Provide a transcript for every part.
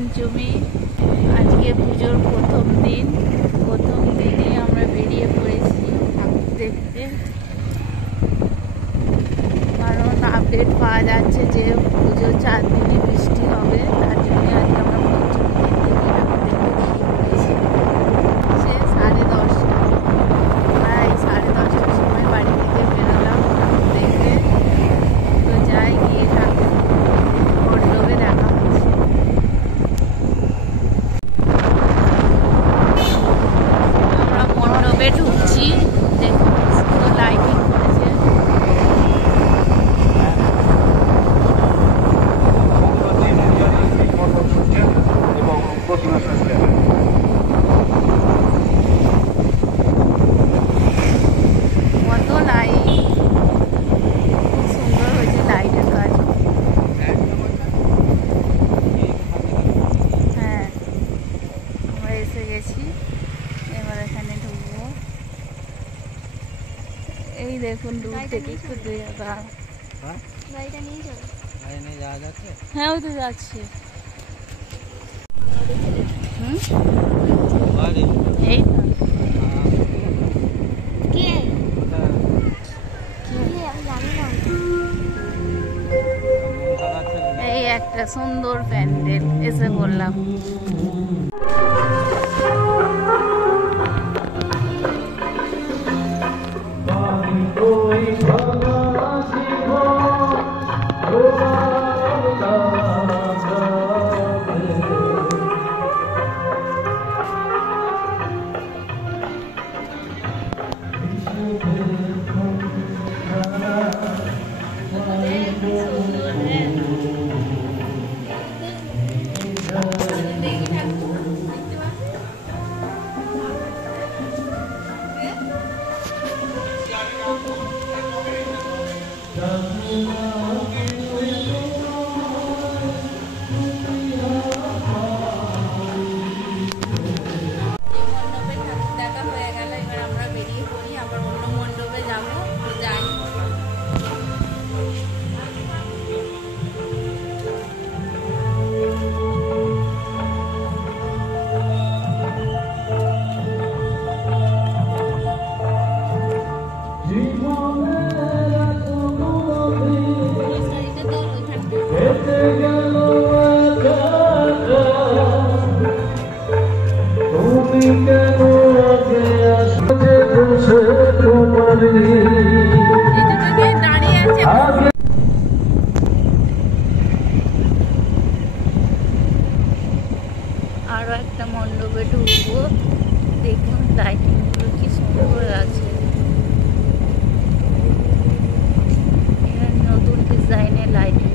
পঞ্চমী। আজকে পুজোর প্রথম দিনে আমরা বেরিয়ে পড়েছি ঠাকুর দেখতে, কারণ আপডেট পাওয়া যাচ্ছে যে পুজোর 4 দিনই বৃষ্টি হবে। তার জন্য আজকে আমরা পঞ্চমী দিন থেকে ঠাকুর দেখতে বেরিয়ে পড়েছি। সে 10:30, প্রায় 10:30টার সময় বাড়ি থেকে বেরোলাম ঠাকুর দেখতে। তো যাই, গিয়ে ঠাকুর মণ্ডপে দেখা হচ্ছে। আমরা মণ্ডপে ঢুকছি, দেখুন সুন্দর লাইটিং করেছে। কত লাইট, খুব সুন্দর হয়েছে লাইটের কাজ। হ্যাঁ, আমরা এসে গেছি, এবার এখানে ঢুকবো। এই দেখুন দূর থেকে একটু দেখা। হ্যাঁ, ওই তো যাচ্ছে। এই তো এই একটা সুন্দর প্যান্ডেল এসে বললাম। দেখা হয়ে গেল, এবার আমরা বেরিয়ে পড়ি, আবার অন্য মণ্ডপে যাবো। যাই। আরো একটা মণ্ডপে ঢুকবো, দেখুন লাইটিং গুলো কি সুন্দর আছে। নতুন ডিজাইনের লাইটিং।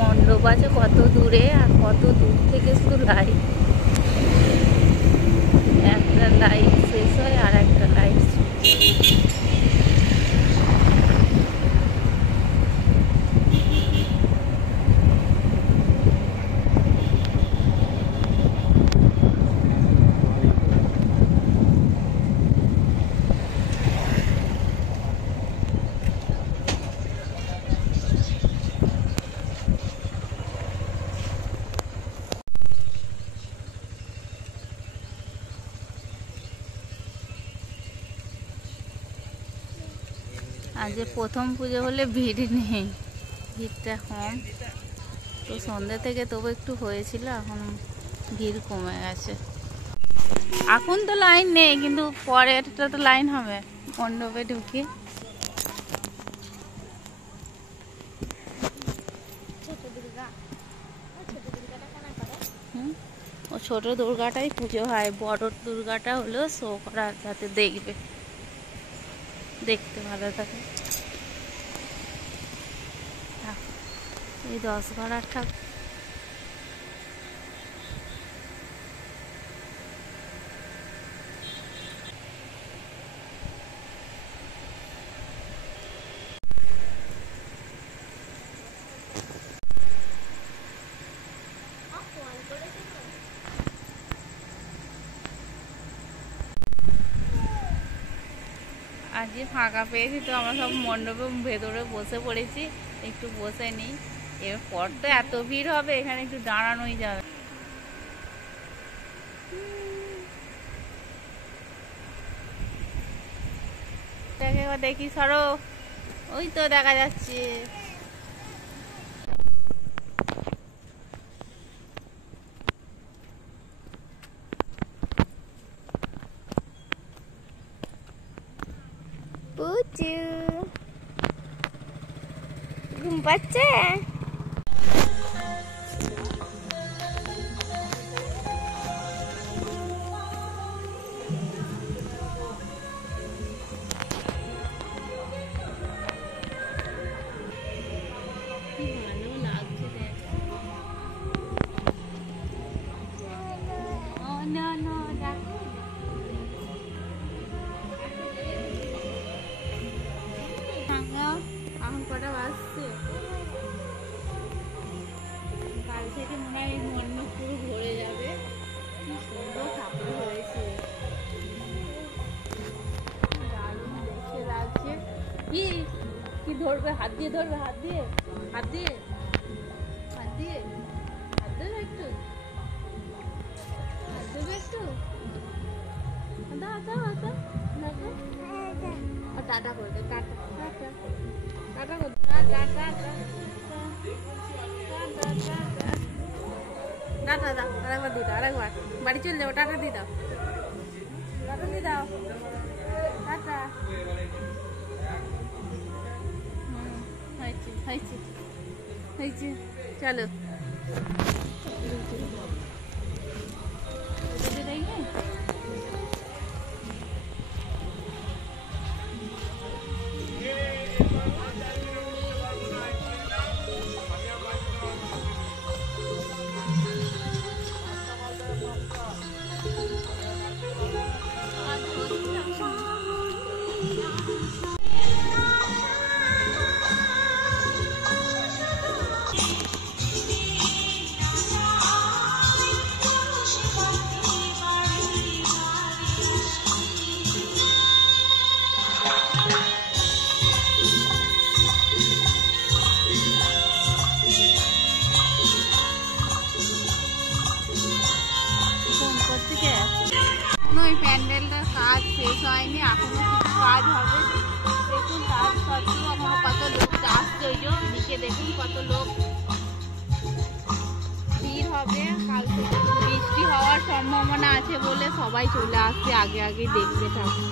মণ্ডপ আছে কত দূরে, আর কত দূর থেকে শুধু লাইট। একটা লাইট শেষ হয় আর একটা লাইট। আজ প্রথম পুজো হলে ভিড় নেই, ভিড়টা কম। তো সন্ধ্যে থেকে তবু একটু হয়েছিল, এখন ভিড় কমে গেছে। এখন তো লাইন নেই, কিন্তু পরেরটা তো লাইন হবে মণ্ডপে ঢুকে। ও ছোট দুর্গাটাই পুজো হয়, বড় দুর্গাটা হলো শো করার, যাতে দেখবে, দেখতে ভালো থাকে। এই 10 ঘরার ঠাকুর। আজকে ফাঁকা পেয়েছি তো আমরা সব মণ্ডপে ভেতরে বসে পড়েছি। একটু বসে নিই, এরপর তো এত ভিড় হবে এখানে একটু দাঁড়ানোই যাবে। দেখি সরো, ওই তো দেখা যাচ্ছে। পুচু ঘুম পাচ্ছে। এখন কটা বাজছে? কাল থেকে মনে হয় মন পুরো ভরে যাবে। কি সুন্দর ঠাকুর হয়েছে, দারুণ দেখতে লাগছে। কি কি ধরবে? হাত দিয়ে ধরবে, হাত দিয়ে হাত দিয়ে হাত দিয়ে হাত দেবে একটু, হাত দেবে একটু। টাটা করে দে, টাটা টাটা টাটা করে দে, টাটা টাটা টাটা দাও, আরেকবার দিয়ে দাও, আরেকবার বাড়ি চলে যাবো। টাটা দিয়ে দাও, টাটা দিয়ে দাও, টাটা। হয়েছে হয়েছে হয়েছে, চলো। প্যান্ডেলটার কাজ শেষ হয়নি, এখনো কিছু কাজ হবে। দেখুন কাজ সত্ত্বেও এখনো কত লোক আসছে। ওই যে নিচে দেখুন কত লোক, ভিড় হবে। কাল থেকে বৃষ্টি হওয়ার সম্ভাবনা আছে বলে সবাই চলে আসছে আগে আগে দেখতে থাকুন।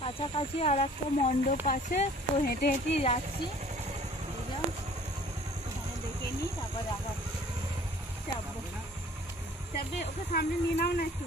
কাছাকাছি আর একটা মণ্ডপ আছে, তো হেঁটে হেঁটেই যাচ্ছি। দেখে নিই, তারপর দেখা চাপবো। চাপবে, ওকে সামনে নিয়ে নাও না একটু।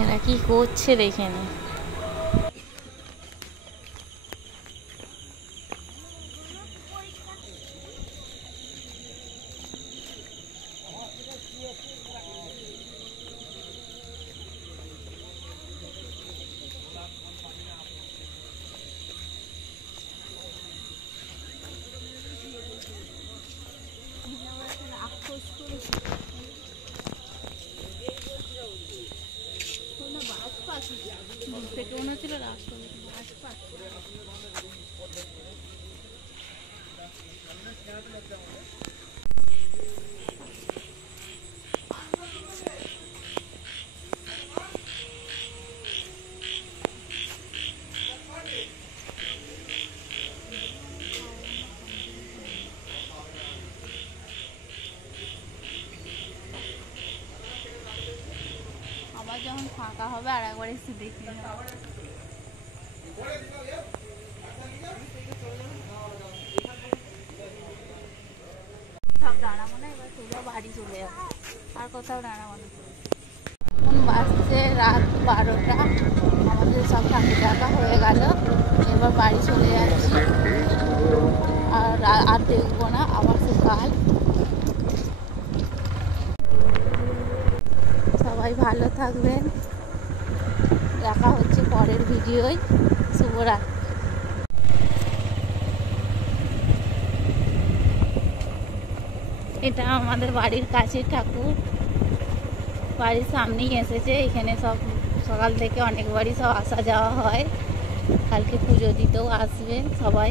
এরা কি করছে দেখে নি। থেকে মনে হচ্ছিল রাস্তা আবার যখন ফাঁকা হবে আর একবার এসে দেখি। সব দাঁড়াবো না, এবার সোজা বাড়ি চলে যাবো, আর কোথাও রান্নাবান্না করবো। এখন বাজছে রাত 12টা, আমাদের সব ঠাকুর দেখা হয়ে গেল, এবার বাড়ি চলে যাচ্ছি। আর দেখবো না, আবার সে কাল। সবাই ভালো থাকবেন, দেখা হচ্ছে পরের ভিডিওয়। শুভরাত্রি। এটা আমাদের বাড়ির কাছের ঠাকুর, বাড়ির সামনেই এসেছে। এখানে সব সকাল থেকে অনেকবারই সব আসা যাওয়া হয়, কালকে পুজো দিতেও আসবে সবাই।